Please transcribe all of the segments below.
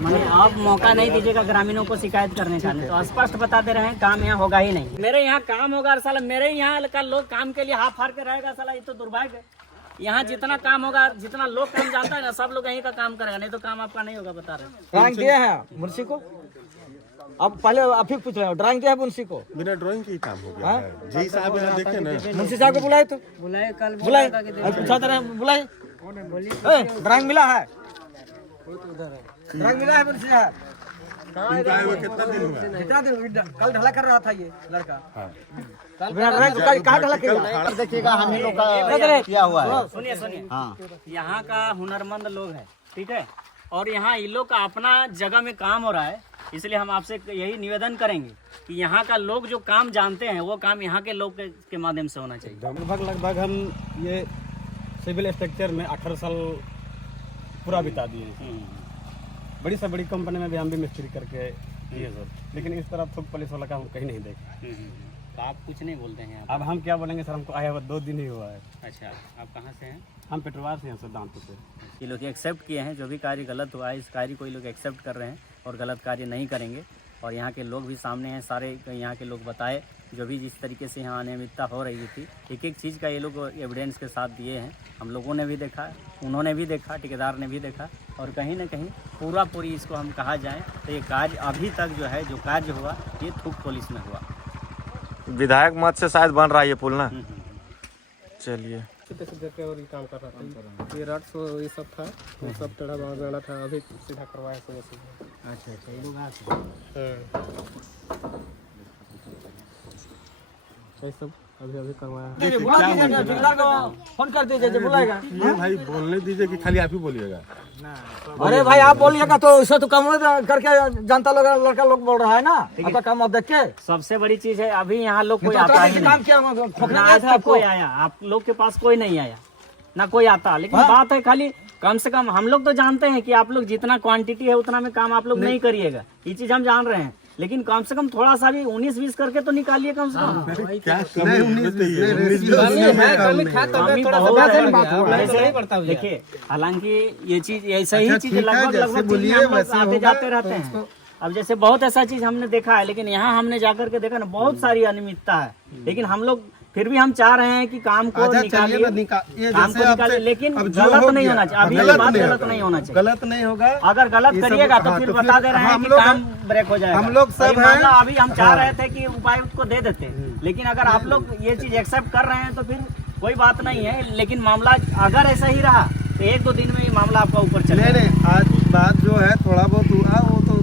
मैंने अब मौका नहीं दीजिएगा ग्रामीणों को शिकायत करने का, नहीं तो स्पष्ट बता दे रहे हैं काम यहाँ होगा ही नहीं। मेरे यहाँ काम होगा साला, मेरे यहाँ का लोग काम के लिए हाथ फाड़ के रहेगा साला, ये तो दुर्भाग्य है। यहाँ जितना काम होगा, जितना लोग काम जानता है ना, सब लोग यहीं का काम करेगा, नहीं तो काम आपका नहीं होगा, बता रहे। ड्राइंग दिया है मुंशी को, अब पहले आप ही पूछ रहे हो, ड्राइंग दिया है मुंशी को? बिना ड्राइंग के ही काम हो गया है। जी साहब यहाँ देखे ना, मुंशी साहब को बुलाए, तो बुलाए कल बुलाए, पूछा था बुलाए, ड्राइंग मिला है, ड्राइंग मिला है मुंशी साहब? कितना दिन हुआ? कितना दिन? कल ढला कर रहा था ये लड़का, कहाँ ढला किया? देखिएगा हम ही लोग का किया हुआ है। सुनिए सुनिए, हाँ, यहाँ का हुनरमंद लोग है, ठीक है, और यहाँ इन लोग का अपना जगह में काम हो रहा है, इसलिए हम आपसे यही निवेदन करेंगे कि यहाँ का लोग जो काम जानते हैं वो काम यहाँ के लोग के माध्यम से होना चाहिए। लगभग हम ये सिविल स्ट्रक्चर में 18 साल पूरा बिता दिए। बड़ी से बड़ी कंपनी में भी हम भी मिस्त्री करके दिए सर, लेकिन इस तरह थोक पुलिस वाला काम कहीं नहीं देखे। तो आप कुछ नहीं बोलते हैं? अब हम क्या बोलेंगे सर, हमको आया हुआ 2 दिन ही हुआ है। अच्छा, आप कहाँ से हैं? हम पेट्रोल से हैं सर, दांतों से। ये लोग एक्सेप्ट किए हैं, जो भी कार्य गलत हुआ है इस कार्य को ये लोग एक्सेप्ट कर रहे हैं और गलत कार्य नहीं करेंगे। और यहाँ के लोग भी सामने हैं, सारे यहाँ के लोग बताए जो भी जिस तरीके से यहाँ अनियमितता हो रही थी, एक एक चीज़ का ये लोग एविडेंस के साथ दिए हैं। हम लोगों ने भी देखा, उन्होंने भी देखा, ठेकेदार ने भी देखा, और कहीं ना कहीं पूरी इसको हम कहा जाए तो ये कार्य अभी तक जो है, जो कार्य हुआ ये थूक पुलिस में हुआ। विधायक मत से शायद बन रहा है ये पुल ना। चलिए, और काम कर रहा था, ये रात सो ये सब था, ये सब टेढ़ा बाड़ा था, अभी सीधा करवाया सुबह। अच्छा अच्छा, ये लोग ये सब अभी करवाया। फोन कर दीजिए, बुलाएगा। ये भाई बोलने दीजिए कि खाली आप ही बोलिएगा। अरे भाई आप बोलिएगा तो इसे तो काम करके जनता लोग, लड़का लोग बोल रहा है ना, आपका काम आप देख के। सबसे बड़ी चीज है, अभी यहाँ लोग कोई आता ही काम किया, आज तक कोई आया, आप लोग के पास कोई नहीं आया ना, कोई आता। लेकिन बात है खाली कम से कम हम लोग तो जानते हैं कि आप लोग जितना क्वांटिटी है उतना में काम आप लोग नहीं करिएगा, ये चीज हम जान रहे हैं, लेकिन कम से कम थोड़ा सा भी 19-20 करके तो निकालिए कम से कम। क्या देखिए, हालांकि ये चीज ऐसा ही चीज लगभग आते जाते रहते हैं। अब जैसे बहुत ऐसा चीज हमने देखा है, लेकिन यहाँ हमने जाकर के देखा ना, बहुत सारी अनियमितता है, लेकिन हम लोग फिर भी हम चाह रहे हैं कि काम को निकालिए, काम को निकालिए, लेकिन गलत नहीं होना चाहिए। अभी ये बात गलत नहीं होना चाहिए, गलत नहीं होगा। अगर गलत करिएगा तो फिर बता दे रहे हैं कि काम ब्रेक हो जाएगा। हम लोग सब हैं, अभी हम चाह रहे थे कि उपायुक्त को दे देते, लेकिन अगर आप लोग ये चीज एक्सेप्ट कर रहे हैं तो फिर कोई बात नहीं है। लेकिन मामला अगर ऐसा ही रहा तो 1-2 दिन में ये मामला आपका ऊपर चले। नहीं, आज बात जो है थोड़ा बहुत हुआ, वो तो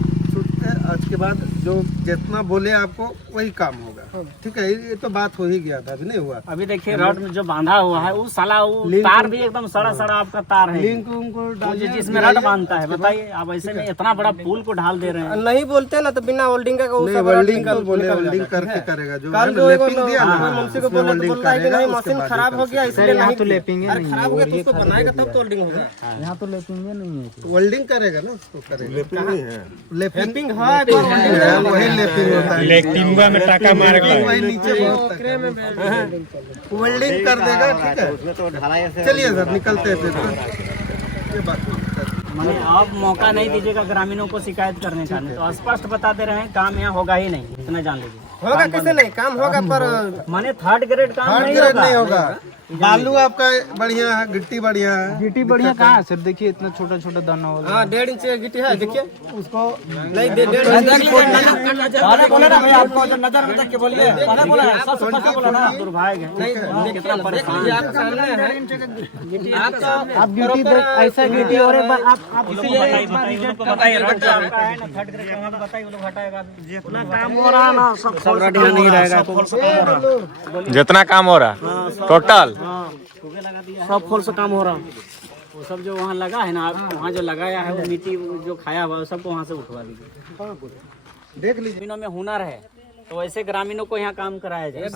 आज के बाद जो जितना बोले आपको वही काम होगा, ठीक है। ये तो बात हो ही गया था, अभी नहीं हुआ। अभी देखिए रड में जो बांधा हुआ है वो साला वो तार भी एकदम सड़ा आपका तार है, लिंक उनको जिसमें रड बांधता है। बताइए आप ऐसे में इतना बड़ा पुल को ढाल दे रहे हैं। नहीं बोलते ना तो बिना होल्डिंग का वेल्डिंग तो बोले, वेल्डिंग करके करेगा। जो लेपिंग दिया ना, मुंशी को बोला तो बोल रहा है कि नहीं मशीन खराब हो गया इसलिए नहीं तो लेपिंग है, खराब हो गया तो उसको बनाएगा तब तो होल्डिंग होगा। यहाँ तो लेपिंग नहीं है, वेल्डिंग करेगा ना, उसको करेगा। लेपिंग नहीं है, लेपिंग हाँ वही लेपिंग होता है, लेपिंग में टाका मार के वही नीचे वेल्डिंग कर देगा, ठीक है। चलिए सर निकलते हैं फिर। ये बात मैंने अब मौका नहीं दीजिएगा ग्रामीणों को शिकायत करने का, नहीं तो स्पष्ट बता दे रहे हैं काम यहाँ होगा ही नहीं, इतना जान लीजिए। होगा कैसे नहीं, काम होगा पर माने 3rd ग्रेड काम नहीं होगा। बालू आपका बढ़िया है, गिट्टी बढ़िया है। गिट्टी बढ़िया कहाँ है सर? देखिए इतना छोटा छोटा दाना वाला। हाँ 1.5 इंच गिट्टी है, देखिए उसको नहीं 1.5 बोले ना भैया, आपको नजर में तक के बोलिए, बोला है सब सच बोला ना। दुर्भाग्य है, कितना परेशान आप सामने है, आप गिट्टी ऐसा गिट्टी और आप बताइए रड जो आपका है ना 3rd ग्रेड का, बताइए वो लोग हटाएगा। जितना काम हो रहा है ना सब रेडी नहीं रहेगा, जितना काम हो रहा टोटल सब फॉल से काम हो रहा। वो सब जो वहाँ लगा है ना, वहाँ जो लगाया है वो मिट्टी जो खाया हुआ है सबको वहाँ से उठवा दीजिए। देख लीजिए, ग्रामीणों में हुनर है तो ऐसे ग्रामीणों को यहाँ काम कराया जाए।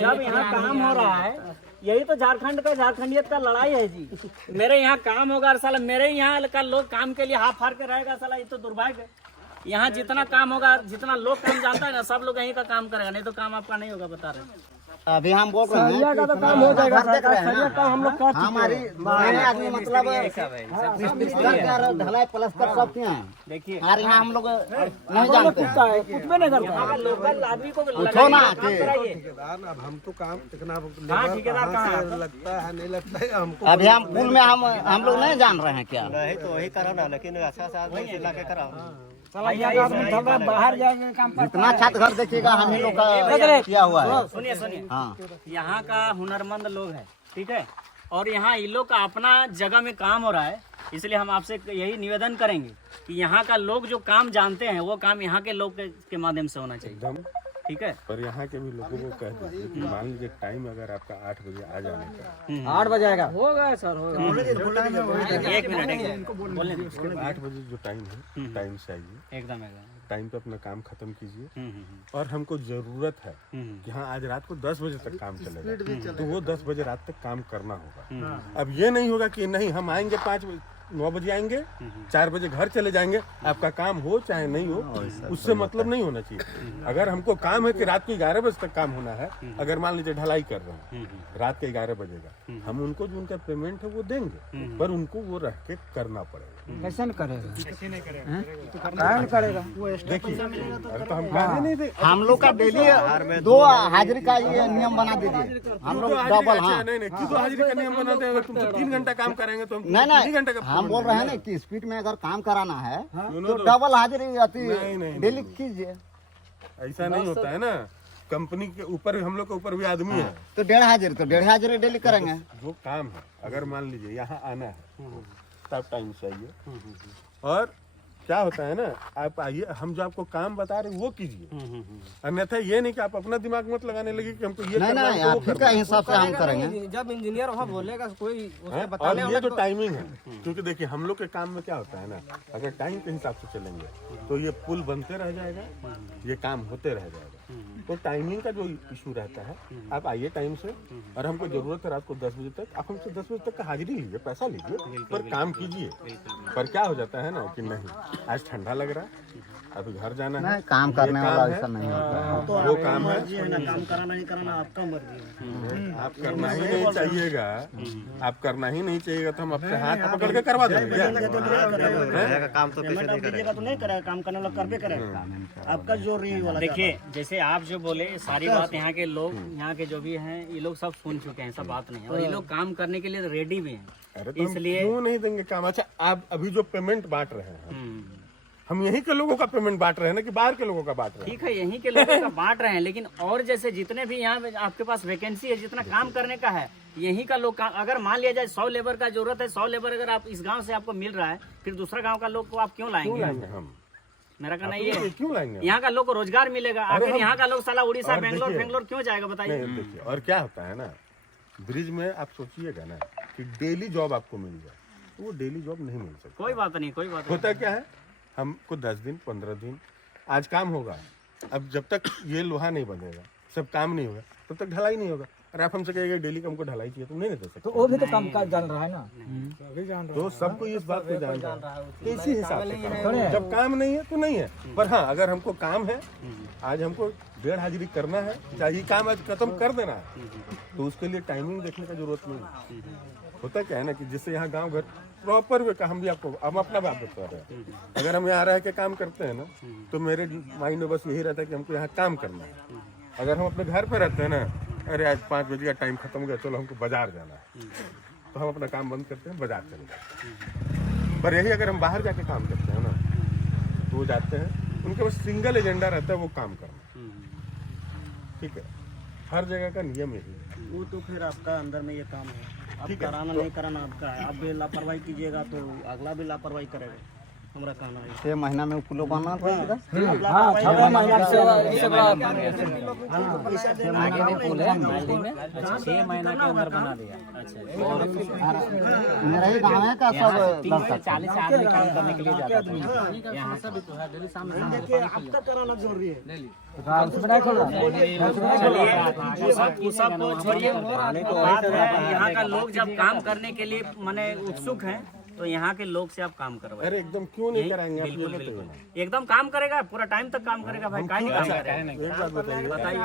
जब यहाँ काम हो रहा है, यही तो झारखंडियत का लड़ाई है जी। मेरे यहाँ काम होगा साला, मेरे यहाँ का लोग काम के लिए हाथ फाड़ के रहेगा साला, ये तो दुर्भाग्य है। यहाँ जितना काम होगा, जितना लोग काम जानता है ना, सब लोग यहीं का काम करेगा, नहीं तो काम आपका नहीं होगा, बता रहे हैं। अभी हम बोल रहे हैं सरिया का तो काम हो जाएगा, सरिया का हम लोग कर चुके हैं। हमारी आदमी मतलब ढलाई प्लस्तर सब किए हैं। देखिए और यहाँ हम लोग नहीं जानते हैं। कुछ भी नहीं करता है। लोकल आदमी को पूछो ना कि ठेकेदार, अब हम तो काम कितना ठेकेदार कहाँ है? लगता है नहीं लगता है हमको। अभी हम पुल में हम लोग नहीं जान रहे हैं क्या। नहीं तो वही करो ना, लेकिन अच्छा सा आदमी ला के कराओ। बाहर जाएंगे काम पर। जितना छत घर देखिएगा हम ही लोग का किया हुआ है। सुनिए सुनिए, हाँ यहाँ का हुनरमंद लोग हैं, ठीक है, और यहाँ इन लोग का अपना जगह में काम हो रहा है, इसलिए हम आपसे यही निवेदन करेंगे कि यहाँ का लोग जो काम जानते हैं वो काम यहाँ के लोग के माध्यम से होना चाहिए, एकदम। ठीक है। पर यहाँ के भी लोगों को कह दीजिए कि मान लीजिए टाइम अगर आपका 8 बजे आ जाने का, 8 बजे आएगा। होगा सर, होगा। एक मिनट बोलने दीजिए। 8 बजे जो टाइम है, टाइम से आइए, एकदम टाइम पे अपना काम खत्म कीजिए। और हमको जरूरत है कि हाँ आज रात को 10 बजे तक काम चलेगा, तो वो 10 बजे रात तक काम करना होगा। अब ये नहीं होगा कि नहीं हम आएंगे 9 बजे आएंगे, 4 बजे घर चले जाएंगे, आपका काम हो चाहे नहीं हो, उससे मतलब नहीं होना चाहिए। अगर हमको काम है कि रात को 11 बजे तक काम होना है, अगर मान लीजिए ढलाई कर रहे हैं रात के 11 बजे का, हम उनको जो उनका पेमेंट है वो देंगे, पर उनको वो रह के करना पड़ेगा। कैसे नहीं करेगा? नहीं करेगा। देखिए अरे तो हम कहा नहीं थे, हम लोग का डेली 2 हाजिरी का ये नियम बना दीजिए। हम लोग डबल। हाँ नहीं क्यों तो हाजिरी का नियम बनाते हैं? अगर तुम तो 3 घंटा काम करेंगे तो हम नहीं 3 घंटे का हम बोल रहे हैं ना कि स्पीड में अगर काम कराना है तो डबल हाजिरी आती डेली कीजिए। ऐसा नहीं होता है ना, कंपनी के ऊपर हम लोग के ऊपर भी आदमी है। तो 1.5 हाजिरी डेली करेंगे। जो काम है अगर मान लीजिए यहाँ आना है तब टाइम से आइए, और क्या होता है ना, आप आइए, हम जो आपको काम बता रहे हैं वो कीजिए, अन्यथा ये नहीं कि आप अपना दिमाग मत लगाने लगे कि हमको ये नहीं करना है, नहीं तो वो आप ही का हिसाब से हम करेंगे। जब इंजीनियर वहाँ बोलेगा कोई हैं? और ये जो टाइमिंग है, क्योंकि देखिए हम लोग के काम में क्या होता है ना, अगर टाइम के हिसाब से चलेंगे तो ये पुल बनते रह जाएगा, ये काम होते रह जाएगा। तो टाइमिंग का जो इशू रहता है, आप आइए टाइम से, और हमको जरूरत है रात को 10 बजे तक, आप हमसे 10 बजे तक का हाजिरी लीजिए, पैसा लीजिए, पर काम कीजिए। पर क्या हो जाता है ना कि नहीं आज ठंडा लग रहा है, अभी घर जाना है, नहीं काम करने वाला ऐसा नहीं होता है। वो काम है, काम कराना नहीं कराना आपका मर्जी है। आप करना ही नहीं चाहिएगा, आप करना ही नहीं चाहिएगा तो हम आपसे हाथ पकड़ के करवा देंगे क्या? काम तो पेमेंट आप दीजिएगा तो नहीं करेगा, काम करने वाला करबे करेगा। आपका जो रही वाला देखिए, जैसे आप जो बोले सारी बात यहाँ के लोग, यहाँ के जो भी हैं, ये लोग सब सुन चुके हैं, सब बात नहीं है, और ये लोग काम करने के लिए रेडी भी हैं। अरे तो इसलिए क्यों नहीं देंगे काम? अच्छा आप अभी जो पेमेंट बांट रहे हैं, हम यहीं के लोगों का पेमेंट बांट रहे हैं ना कि बाहर के लोगों का बांट रहे हैं? ठीक है, यहीं के लोगों का बांट रहे हैं, लेकिन और जैसे जितने भी यहाँ पे आपके पास वैकेंसी है, जितना काम करने का है, यहीं का लोग काम, अगर मान लिया जाए 100 लेबर का जरूरत है, 100 लेबर अगर आप इस गांव से आपको मिल रहा है, फिर दूसरा गांव का लोग को आप क्यों लाएंगे? हम मेरा कहना ये है, क्यों लाएंगे? यहाँ का लोग को रोजगार मिलेगा। आखिर यहाँ का लोग साला उड़ीसा, बेंगलोर क्यों जाएगा बताइए? नहीं देखिए, और क्या होता है ना, ब्रिज में आप सोचिएगा ना कि डेली जॉब आपको मिल जाए, तो वो डेली जॉब नहीं मिल सकती। कोई बात नहीं, कोई बात नहीं। होता क्या है, हमको 10 दिन 15 दिन आज काम होगा, अब जब तक ये लोहा नहीं बनेगा, सब काम नहीं होगा, तब तक ढलाई नहीं होगा। और आप हमसे कहेंगे डेली का हमको ढलाई चाहिए, तो नहीं दे सकते। तो वो भी तो काम काज जान रहा है ना। तो सबको इस बात को जान रहा है, तो इसी हिसाब से काम। जब काम नहीं है तो नहीं है, पर हाँ अगर हमको काम है, आज हमको 1.5 हाजिरी करना है, चाहिए काम आज खत्म कर देना है, तो उसके लिए टाइमिंग देखने का जरूरत नहीं है। होता क्या है ना कि जिससे यहाँ गांव घर प्रॉपर वे का, हम भी आपको हम अपना बात बता रहे हैं, अगर हम यहाँ रह के काम करते हैं ना, तो मेरे माइंड में बस यही रहता है कि हमको यहाँ काम करना है। अगर हम अपने घर पे रहते हैं ना, अरे आज 5 बजे का टाइम खत्म हो गया, चलो हमको बाजार जाना है, तो हम अपना काम बंद करते हैं, बाजार चले जाते हैं। पर यही अगर हम बाहर जाके काम करते हैं ना, तो वो जाते हैं, उनके पास सिंगल एजेंडा रहता है, वो काम करना। ठीक है, हर जगह का नियम यही है। वो तो फिर आपका अंदर में ये काम है, आप कराना नहीं कराना आपका है। आप भी लापरवाही कीजिएगा तो अगला भी लापरवाही करेगा, हमारा कहना है। 6 महीना में पुल बनना पड़ेगा। हाँ, 6 महीना से आगे में पुल है मालदी में, अच्छा 6 महीना के अंदर बना दिया। अच्छा, मेरा ही गाँव है का सब 30 से 40 आदमी काम करने के लिए जाता था। यहाँ से भी तो है, डेली शाम में देखिए अब तक कराना जरूरी है। उसमें नहीं खोल रहा। सब को छोड़िए, बात है यहाँ का लोग जब काम करने के लिए माने उत्सुक हैं, तो यहाँ के लोग से आप काम करवाए। अरे एकदम क्यों नहीं कराएंगे आप, ये बिल्कुल बताइए बिल्कुल ना। एकदम काम करेगा, पूरा टाइम तक काम करेगा भाई, काहे नहीं काम करेगा। एक बात बताइए, बताइए।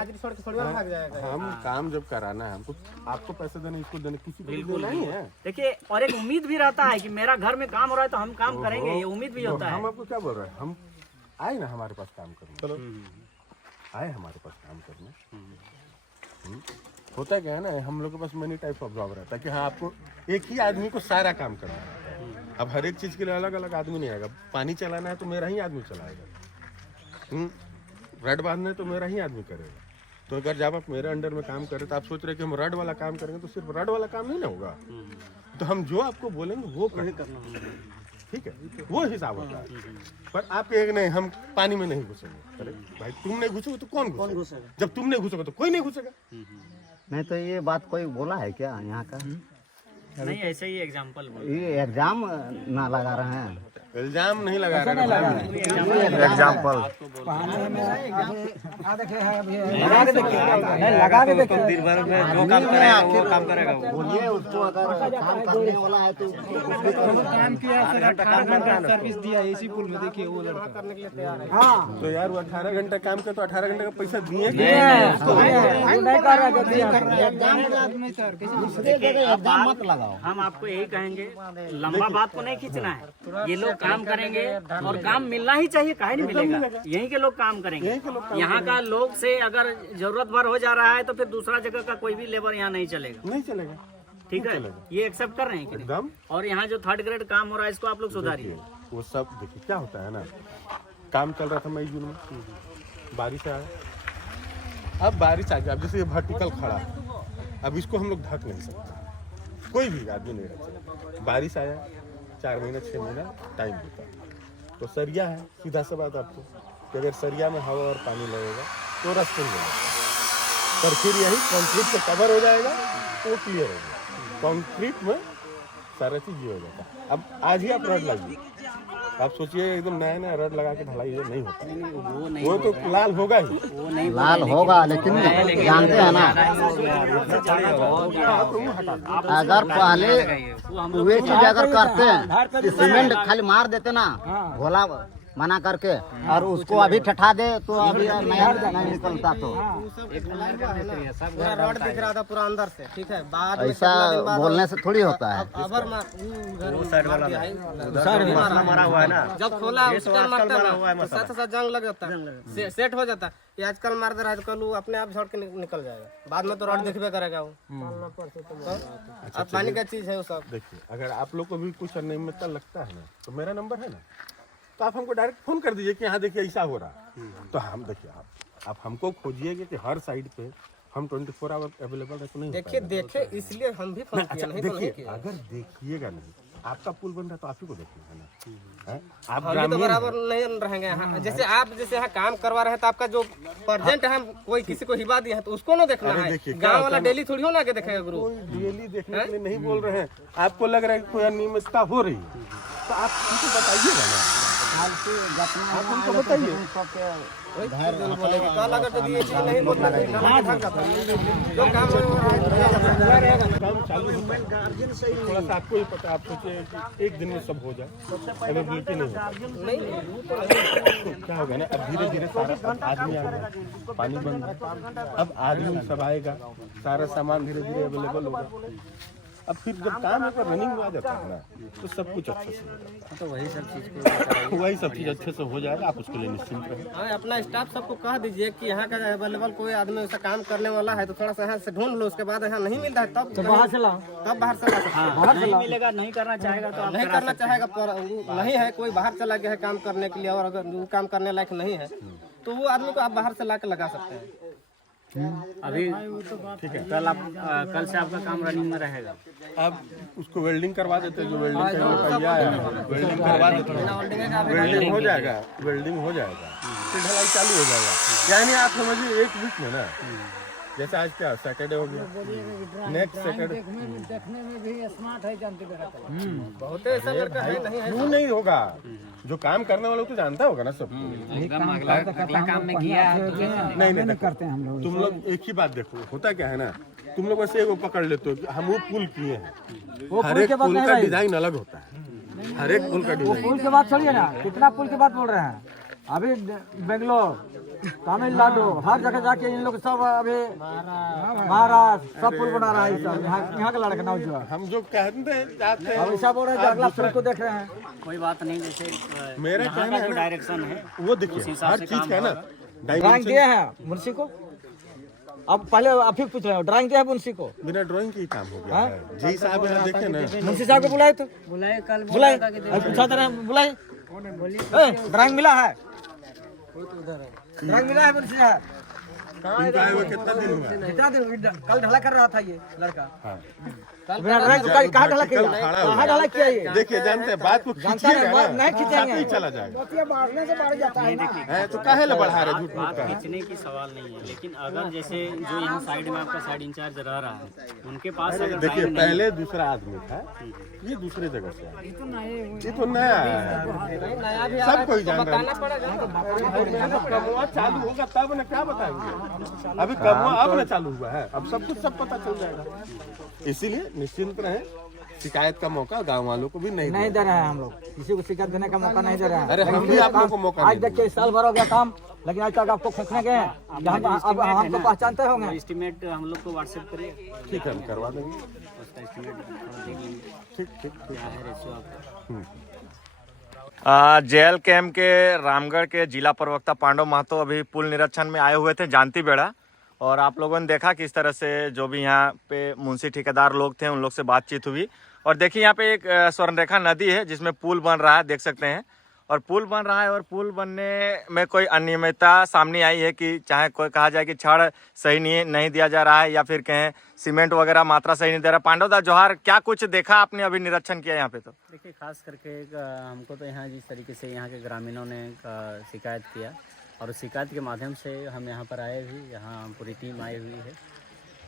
हम काम जब कराना है हमको, आपको पैसे देने, इसको देने, किसी को देना ही है। देखिए, और एक उम्मीद भी रहता है कि मेरा घर में काम हो रहा है तो हम काम करेंगे, ये उम्मीद भी होता हम है। आपको क्या बोल रहे हैं, हम आए ना हमारे पास काम करने, चलो आए हमारे पास काम करने। होता क्या है ना, हम लोग के पास मनी टाइप ऑफ जॉब रहता है कि हाँ आपको एक ही आदमी को सारा काम करना है। अब हर एक चीज के लिए अलग अलग आदमी नहीं आएगा। पानी चलाना है तो मेरा ही आदमी चलाएगा, रड बांधना है तो मेरा ही आदमी करेगा। तो अगर जब आप मेरे अंडर में काम करें तो आप सोच रहे कि हम रड वाला काम करेंगे, तो सिर्फ रड वाला काम नहीं ना होगा। तो हम जो आपको बोलेंगे वो करना, ठीक है, वो हिसाब होता है। पर आप एक नहीं, हम पानी में नहीं घुसेंगे। अरे भाई तुम नहीं घुसोगे तो कौन घुसेगा? जब तुम नहीं घुसोगे तो कोई नहीं घुसेगा। नहीं तो ये बात कोई बोला है क्या यहाँ का? नहीं, ऐसे ही एग्जाम्पल ये एग्जाम ना लगा रहे हैं, इल्जाम नहीं लगा रहे हैं, एग्जाम्पल लगा के देखिए। दिन भर में जो काम करेगा वो काम करेगा वो। बोलिए उसको, अगर काम करने वाला है तो काम किया, 18 घंटा सर्विस दिया इसी पुल में, देखिए वो लड़का करने के लिए तैयार है। हाँ तो यार वो 18 घंटे काम किया तो 18 घंटे का पैसा दिए नहीं कर रहा दूसरे जगह एग्जाम मत लगाओ। हम आपको यही कहेंगे, लंबा बात को नहीं खींचना है। ये लोग काम करेंगे और काम मिलना ही चाहिए, काहे नहीं मिलेगा। यहीं के लोग काम करेंगे। यहाँ का लोग से अगर जरूरत भर हो जा रहा है तो फिर दूसरा जगह का कोई भी लेबर यहाँ नहीं चलेगा। नहीं चलेगा, ठीक है, ये एक्सेप्ट कर रहे हैं कि नहीं? एकदम। और यहाँ जो 3rd ग्रेड काम हो रहा है इसको आप लोग सुधारिए। वो सब देखिए क्या होता है ना, काम चल रहा था मई जून में, बारिश आया, अब बारिश आ गया। अब जैसे ये वर्टिकल खड़ा है, अब इसको हम लोग ढक नहीं सकते, कोई भी आदमी नहीं रख सकता। बारिश आया, 4 महीना 6 महीना टाइम देता है। तो सरिया है, सीधा सा बात आपको कि अगर सरिया में हवा और पानी लगेगा तो रास्ते में लगेगा, पर फिर यही कंक्रीट से कवर हो जाएगा तो वो क्लियर हो जाएगा। कंक्रीट में सारा चीज ये हो जाता है। अब आज ही आप रड लगाइए, आप सोचिए एकदम नया नया रड लगा के ढलाई ये नहीं होता, वो तो लाल होगा ही, लाल होगा, लेकिन जानते हैं ना, अगर पहले वे चीज अगर करते हैं कि सीमेंट खाली मार देते ना घोला मना करके, और उसको अभी ठठा दे तो अभी नहीं निकलता। तो पूरा रॉड दिख रहा था पूरा अंदर से, ठीक है, बाद में ऐसा बोलने से थोड़ी होता है। अबर मारा हुआ है ना, जब खोला उसका मारता है तो साथ साथ जंग लग जाता है, सेट हो जाता है। ये आजकल मार दे रहा है तो कल वो अपने आप झड़ के निकल जाएगा, बाद में तो रॉड दिखबे करेगा वो। अब पानी का चीज है वो सब। देखिए अगर आप लोग को भी कुछ अनियमितता लगता है ना तो मेरा नंबर है ना, तो आप हमको डायरेक्ट फोन कर दीजिए कि हाँ देखिए ऐसा हो रहा। तो हम देखिए आप हमको खोजिएगा कि हर साइड पे हम 24 आवर अवेलेबल है तो नहीं देखिए इसलिए हम भी फोन किया, नहीं तो नहीं देखिए किया। अगर देखिएगा नहीं, आपका पुल बन रहा है तो आप ही को देखना है ना, आप हम भी तो बराबर नहीं रहेंगे यहाँ। जैसे आप जैसे यहाँ काम करवा रहे हैं तो आपका जो प्रेजेंट हम कोई किसी को हिबा दिया है तो उसको ना देखना है। गाँव वाला डेली थोड़ी हो ना के देखेगा गुरु। डेली देखने के लिए नहीं बोल रहे हैं, आपको लग रहा है कि कोई अनियमितता हो रही है तो आप हमको बताइएगा ना, आप हमको बताइए। कल अगर यदि ये चीज नहीं बोलता जो काम काम चालू होता है, थोड़ा सा आपको ही पता है, आप सोचिए कि एक दिन में सब हो जाए, अवेलेबिलिटी नहीं होता। क्या होगा ना, अब धीरे धीरे सारा आदमी आ गया, पानी बंद है, अब आदमी सब आएगा, सारा सामान धीरे धीरे अवेलेबल होगा। अब फिर जब काम अगर रनिंग में आ जाता है ना तो सब कुछ अच्छे से हो जाता है। तो वही सब चीज वही सब चीज अच्छे से हो जाएगा, आप उसके लिए निश्चिंत रहें। अपना स्टाफ सबको कह दीजिए कि यहाँ का अवेलेबल कोई आदमी ऐसा काम करने वाला है तो थोड़ा सा यहाँ से ढूंढ लो, उसके बाद यहाँ नहीं मिलता है तब बाहर से लाओ, तब बाहर से ला सकते हैं। नहीं मिलेगा, नहीं करना चाहेगा तो आप नहीं करना चाहेगा, पर नहीं है कोई बाहर चला गया है काम करने के लिए और अगर वो काम करने लायक नहीं है तो वो आदमी को आप बाहर से ला के लगा सकते हैं। अभी ठीक है, कल से आपका काम रनिंग में रहेगा। अब उसको वेल्डिंग करवा देते हैं, जो वेल्डिंग का जो पहिया है वेल्डिंग करवा देते हैं, वेल्डिंग हो जाएगा, वेल्डिंग हो जाएगा, फिर ढलाई चालू हो जाएगा। यानी आप समझिए 1 वीक में ना, जैसे आज क्या सैटरडे हो गया, नेक्स्ट सैटरडे देखने में भी स्मार्ट है, जानते बहुत ऐसा लड़का है नहीं है। क्यों नहीं होगा, जो काम करने वाले तो जानता होगा ना सब। काम में किया नहीं करते हैं हम लोग। तुम लोग एक ही बात देखो, होता क्या है ना, तुम लोग ऐसे एगो पकड़ लेते हो कि हम वो पुल किए हैं, हर एक पुल का डिजाइन अलग होता है। हर एक पुल का वो डिजाइन। पुल की बात छोड़िए ना, कितना पुल की बात बोल रहे हैं। अभी बेंगलोर, तमिलनाडु, हर जगह जाके इन लोग सब अभी महाराष्ट्र सब पुल बना रहा है। सब यहाँ का लड़का नौजवान हम जो कहते हैं जाते हैं, अब ऐसा बोल रहे हैं कि अगला पुल को देख रहे हैं। कोई बात नहीं, जैसे मेरा यहाँ कहना का है जो ना, डायरेक्शन है वो उस देखिए हिसाब हर से चीज काम का है ना होगा। Drawing dimension. दिए हैं मुंशी को, अब पहले आप ही पूछ रहे हो, ड्राइंग दिया है मुंशी को। बिना ड्राइंग के ही काम हो गया है। जी साहब यहाँ देखे ना, मुंशी साहब को बुलाए तो बुलाए, पूछा था बुलाए, ड्राइंग मिला है, ड्राइंग मिला है मुंशी साहब। इनका आए हुए कितना दिन हुआ? कितना दिन, कल ढला कर रहा था ये लड़का। हाँ। बिना ड्राइंग कहाँ ढला किया, कहाँ ढला किया ये? देखिए जानते हैं बात को जानता है, खींचिएगा ना, नहीं खींचेंगे। साथ ही चला जाएगा। मारने से बढ़ जाता है ना। है तो काहे ला बढ़ा रहे झूठ मूठ बात का? खींचने की सवाल नहीं है, लेकिन अगर जैसे जो यहाँ साइड में आपका साइड इंचार्ज रह रहा है, उनके पास अगर देखिए ड्राइंग नहीं पहले दूसरा आदमी था, ये दूसरे जगह से आया। ये तो नया है, सब कोई जान रहा है। कमुआ चालू होगा तब ना, क्या बताएंगे? अभी कमुआ अब ना चालू हुआ है, अब सब कुछ सब पता चल जाएगा। इसीलिए निश्चिंत रहें, शिकायत का मौका गांव वालों को भी नहीं नहीं देना। दे रहे हैं हम लोग, किसी को शिकायत देने का मौका नहीं दे रहे हैं। अरे हम भी आप लोगों को मौका आज नहीं देखिए साल भर हो गया काम, लेकिन आज तक आपको खोखने गए हैं। अब हमको पहचानते होंगे। एस्टिमेट हम लोग को व्हाट्सएप करिए, ठीक है, हम करवा देंगे। उसका एस्टिमेट देख लेंगे ठीक ठीक ठीक। क्या है रेशियो आपका। जेएल कैंप के रामगढ़ के जिला प्रवक्ता पांडव महतो अभी पुल निरीक्षण में आए हुए थे जानती बेड़ा, और आप लोगों ने देखा किस तरह से जो भी यहाँ पे मुंशी ठेकेदार लोग थे उन लोग से बातचीत हुई। और देखिए यहाँ पे एक स्वर्णरेखा नदी है जिसमें पुल बन रहा है, देख सकते हैं। और पुल बन रहा है और पुल बनने में कोई अनियमितता सामने आई है कि चाहे कोई कहा जाए कि छड़ सही नहीं दिया जा रहा है या फिर कहें सीमेंट वगैरह मात्रा सही नहीं दे रहा। पांडवदा जोहार, क्या कुछ देखा आपने अभी निरीक्षण किया यहाँ पे? तो देखिए खास करके हमको तो यहाँ जिस तरीके से यहाँ के ग्रामीणों ने शिकायत किया, और उस शिकायत के माध्यम से हम यहाँ पर आए भी, यहाँ पूरी टीम आई हुई है।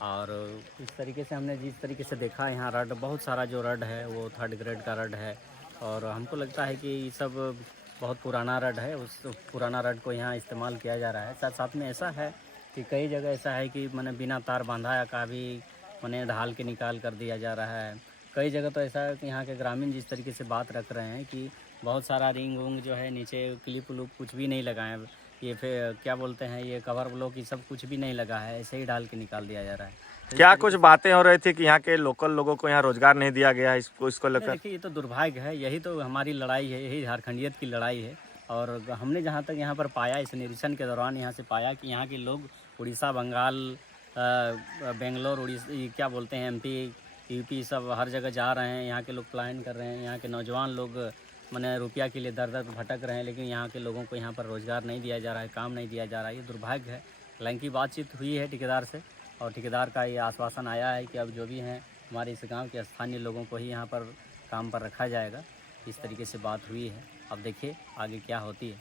और इस तरीके से हमने जिस तरीके से देखा यहाँ रड, बहुत सारा जो रड है वो 3rd ग्रेड का रड है, और हमको लगता है कि ये सब बहुत पुराना रड है। उस पुराना रड को यहाँ इस्तेमाल किया जा रहा है। साथ साथ में ऐसा है कि कई जगह ऐसा है कि मैंने बिना तार बांधा का भी मैंने ढाल के निकाल कर दिया जा रहा है। कई जगह तो ऐसा है कि यहाँ के ग्रामीण जिस तरीके से बात रख रहे हैं कि बहुत सारा रिंग वुंग जो है नीचे क्लिप उलूप कुछ भी नहीं लगाए, ये फिर क्या बोलते हैं ये कवर ब्लॉक ये सब कुछ भी नहीं लगा है, ऐसे ही डाल के निकाल दिया जा रहा है। क्या कुछ बातें हो रही थी कि यहाँ के लोकल लोगों को यहाँ रोजगार नहीं दिया गया, इसको लेकर? देखिए ये तो दुर्भाग्य है, यही तो हमारी लड़ाई है, यही झारखंडियत की लड़ाई है। और हमने जहाँ तक यहाँ पर पाया, इस निरीक्षण के दौरान यहाँ से पाया कि यहाँ के लोग उड़ीसा, बंगाल, बेंगलोर, उड़ीसा, ये क्या बोलते हैं MP, UP सब हर जगह जा रहे हैं। यहाँ के लोग पलायन कर रहे हैं, यहाँ के नौजवान लोग मैंने रुपया के लिए दर दर भटक रहे हैं, लेकिन यहाँ के लोगों को यहाँ पर रोज़गार नहीं दिया जा रहा है, काम नहीं दिया जा रहा है। ये दुर्भाग्य है। हालांकि बातचीत हुई है ठेकेदार से, और ठेकेदार का ये आश्वासन आया है कि अब जो भी हैं हमारे इस गांव के स्थानीय लोगों को ही यहाँ पर काम पर रखा जाएगा। इस तरीके से बात हुई है। अब देखिए आगे क्या होती है।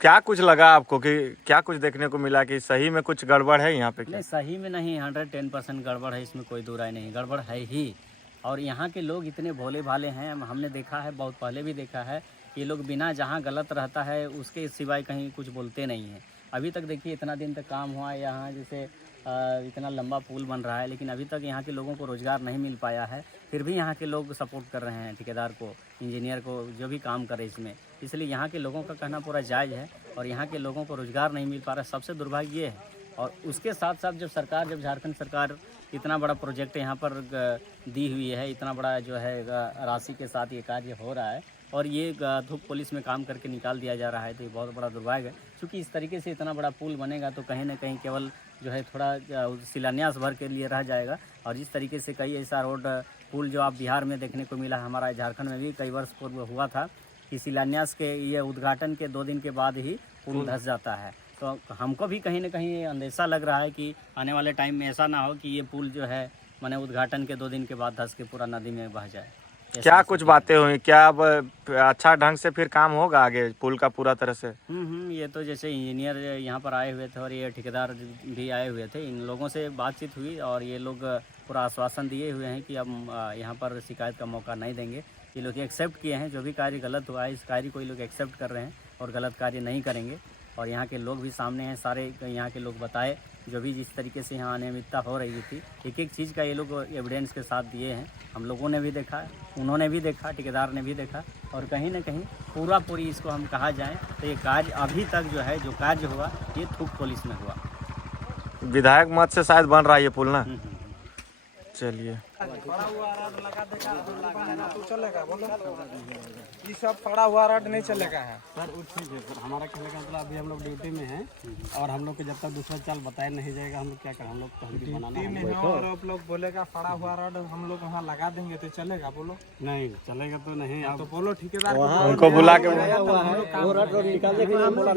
क्या कुछ लगा आपको कि क्या कुछ देखने को मिला कि सही में कुछ गड़बड़ है यहाँ पे? क्या नहीं, सही में नहीं, 110% गड़बड़ है, इसमें कोई दो राय नहीं, गड़बड़ है ही। और यहाँ के लोग इतने भोले भाले हैं, हमने देखा है, बहुत पहले भी देखा है, ये लोग बिना जहाँ गलत रहता है उसके सिवाय कहीं कुछ बोलते नहीं हैं। अभी तक देखिए इतना दिन तक काम हुआ है यहाँ, जैसे इतना लंबा पुल बन रहा है, लेकिन अभी तक यहाँ के लोगों को रोज़गार नहीं मिल पाया है। फिर भी यहाँ के लोग सपोर्ट कर रहे हैं ठेकेदार को, इंजीनियर को, जो भी काम करे इसमें। इसलिए यहाँ के लोगों का कहना पूरा जायज़ है, और यहाँ के लोगों को रोज़गार नहीं मिल पा रहा, सबसे दुर्भाग्य ये है। और उसके साथ साथ जब झारखंड सरकार इतना बड़ा प्रोजेक्ट यहाँ पर दी हुई है, इतना बड़ा जो है राशि के साथ ये कार्य हो रहा है, और ये धूप पुलिस में काम करके निकाल दिया जा रहा है, तो ये बहुत बड़ा दुर्भाग्य है। क्योंकि इस तरीके से इतना बड़ा पुल बनेगा तो कहीं ना कहीं केवल जो है थोड़ा शिलान्यास भर के लिए रह जाएगा। और जिस तरीके से कई ऐसा रोड पुल जो आप बिहार में देखने को मिला, हमारा झारखंड में भी कई वर्ष पूर्व हुआ था कि शिलान्यास के ये उद्घाटन के 2 दिन के बाद ही पुल धंस जाता है। तो हमको भी कहीं ना कहीं अंदेशा लग रहा है कि आने वाले टाइम में ऐसा ना हो कि ये पुल जो है माने उद्घाटन के 2 दिन के बाद धंस के पूरा नदी में बह जाए। क्या कुछ बातें हुई? क्या अब अच्छा ढंग से फिर काम होगा आगे पुल का पूरा तरह से? ये तो जैसे इंजीनियर यहाँ पर आए हुए थे और ये ठेकेदार भी आए हुए थे, इन लोगों से बातचीत हुई और ये लोग पूरा आश्वासन दिए हुए हैं कि अब यहाँ पर शिकायत का मौका नहीं देंगे। ये लोग एक्सेप्ट किए हैं, जो भी कार्य गलत हुआ है इस कार्य को ये लोग एक्सेप्ट कर रहे हैं और गलत कार्य नहीं करेंगे। और यहाँ के लोग भी सामने हैं, सारे यहाँ के लोग बताए जो भी जिस तरीके से यहाँ अनियमितता हो रही थी, एक एक चीज़ का ये लोग एविडेंस के साथ दिए हैं। हम लोगों ने भी देखा, उन्होंने भी देखा, ठेकेदार ने भी देखा, और कहीं ना कहीं पूरी इसको हम कहा जाए तो ये कार्य अभी तक जो है, जो कार्य हुआ ये थूक पुलिस में हुआ। विधायक मत से शायद बन रहा है ये पुल ना। चलिए ये सब पड़ा हुआ रड नहीं चलेगा है सर वो ठीक है सर, हमारा कहने का मतलब अभी हम लोग ड्यूटी में हैं और हम लोग को जब तक दूसरा चाल बताया नहीं जाएगा हम लोग क्या करें, हम लोग तो हम बनाना है। और आप लोग बोलेगा पड़ा हुआ रड हम लोग वहाँ लगा देंगे तो चलेगा, बोलो नहीं चलेगा तो नहीं। आप तो बोलो ठेकेदार उनको बुला के वो रड निकालने के लिए बोला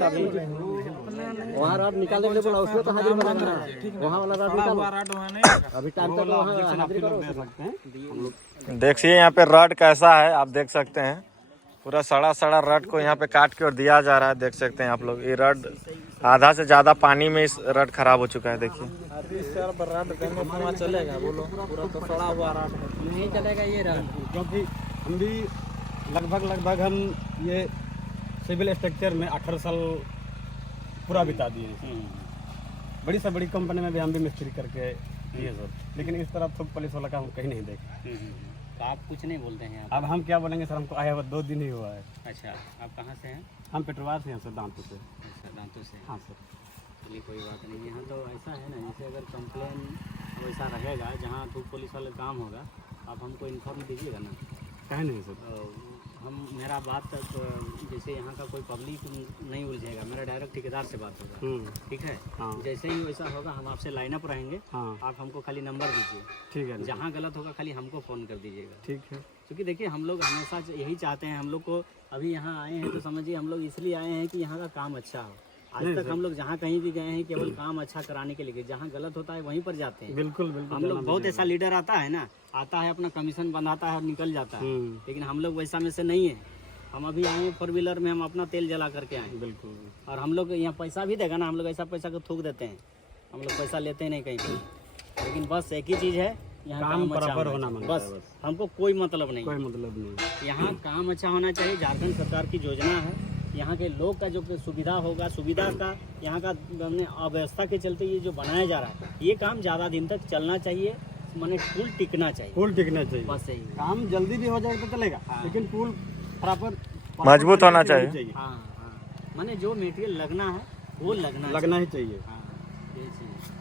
वहाँ रड निकालने के लिए बोला, उसमें तो हाजिर बनाना है, वहाँ वाला रड निकालो, रड वहाँ नहीं अभी टाइम तक वहाँ हाजिर करो। दे सकते हैं। देखिए यहाँ पे रड कैसा है, आप देख सकते हैं पूरा सड़ा रड को यहाँ पे काट के और दिया जा रहा है। देख सकते हैं आप लोग, ये रड आधा से ज्यादा पानी में इस रड खराब हो चुका है। देखिए रड चलेगा, बोलो पूरा तो सड़ा हुआ रड नहीं चलेगा ये रड, क्योंकि हम भी लगभग हम ये सिविल स्ट्रक्चर में 18 साल पूरा बिता दिए हैं। बड़ी से बड़ी कंपनी में भी हम भी मिस्त्री करके किए सर, लेकिन इस तरह तो पुलिस वाला काम कहीं नहीं देखे। तो आप कुछ नहीं बोलते हैं अब हम क्या बोलेंगे सर, हमको आया हुआ 2 दिन ही हुआ है। अच्छा, आप कहाँ से हैं? हम पेटवार से हैं सर, दांतों से। अच्छा, दांतों से। हाँ सर। चलिए कोई बात नहीं। यहाँ तो ऐसा है ना, जैसे अगर कंप्लेन वैसा रहेगा जहाँ थूक पुलिस वाला काम होगा, आप हमको इन्फॉर्म दीजिएगा ना। कहीं नहीं सर, हम मेरा बात तक जैसे यहाँ का कोई पब्लिक नहीं उलझेगा, मेरा डायरेक्ट ठेकेदार से बात होगा, ठीक है। हाँ। जैसे ही वैसा होगा हम आपसे लाइनअप रहेंगे, हाँ आप हमको खाली नंबर दीजिए, ठीक है, जहाँ गलत होगा खाली हमको फ़ोन कर दीजिएगा, ठीक है। क्योंकि देखिए हम लोग हमेशा यही चाहते हैं, हम लोग को अभी यहाँ आए हैं तो समझिए हम लोग इसलिए आए हैं कि यहाँ का काम अच्छा हो। आज तक हम लोग जहाँ कहीं भी गए हैं केवल काम अच्छा कराने के लिए, जहाँ गलत होता है वहीं पर जाते हैं। बिल्कुल बिल्कुल। हम लोग बहुत ऐसा लीडर आता है ना, आता है अपना कमीशन बनाता है और निकल जाता है, लेकिन हम लोग वैसा में से नहीं है। हम अभी आए हैं 4 व्हीलर में, हम अपना तेल जला करके आए हैं। बिल्कुल। और हम लोग यहाँ पैसा भी देगा ना, हम लोग ऐसा पैसा को थूक देते हैं, हम लोग पैसा लेते नहीं कहीं पर, लेकिन बस एक ही चीज़ है, यहाँ काम अच्छा बराबर होना चाहिए। मांगता है बस हमको कोई मतलब नहीं, कोई मतलब नहीं। यहाँ काम अच्छा होना चाहिए। झारखंड सरकार की योजना है, यहाँ के लोग का जो सुविधा होगा, सुविधा का यहाँ का हमने अव्यवस्था के चलते ये जो बनाया जा रहा है, ये काम ज़्यादा दिन तक चलना चाहिए, माने पुल टिकना चाहिए, पुल टिकना चाहिए। बस यही। काम जल्दी भी हो जाएगा तो चलेगा, लेकिन पुल प्रॉपर मजबूत होना चाहिए। हाँ हाँ, माने जो मटेरियल लगना है वो लगना ही चाहिए। हाँ, ये चीज़।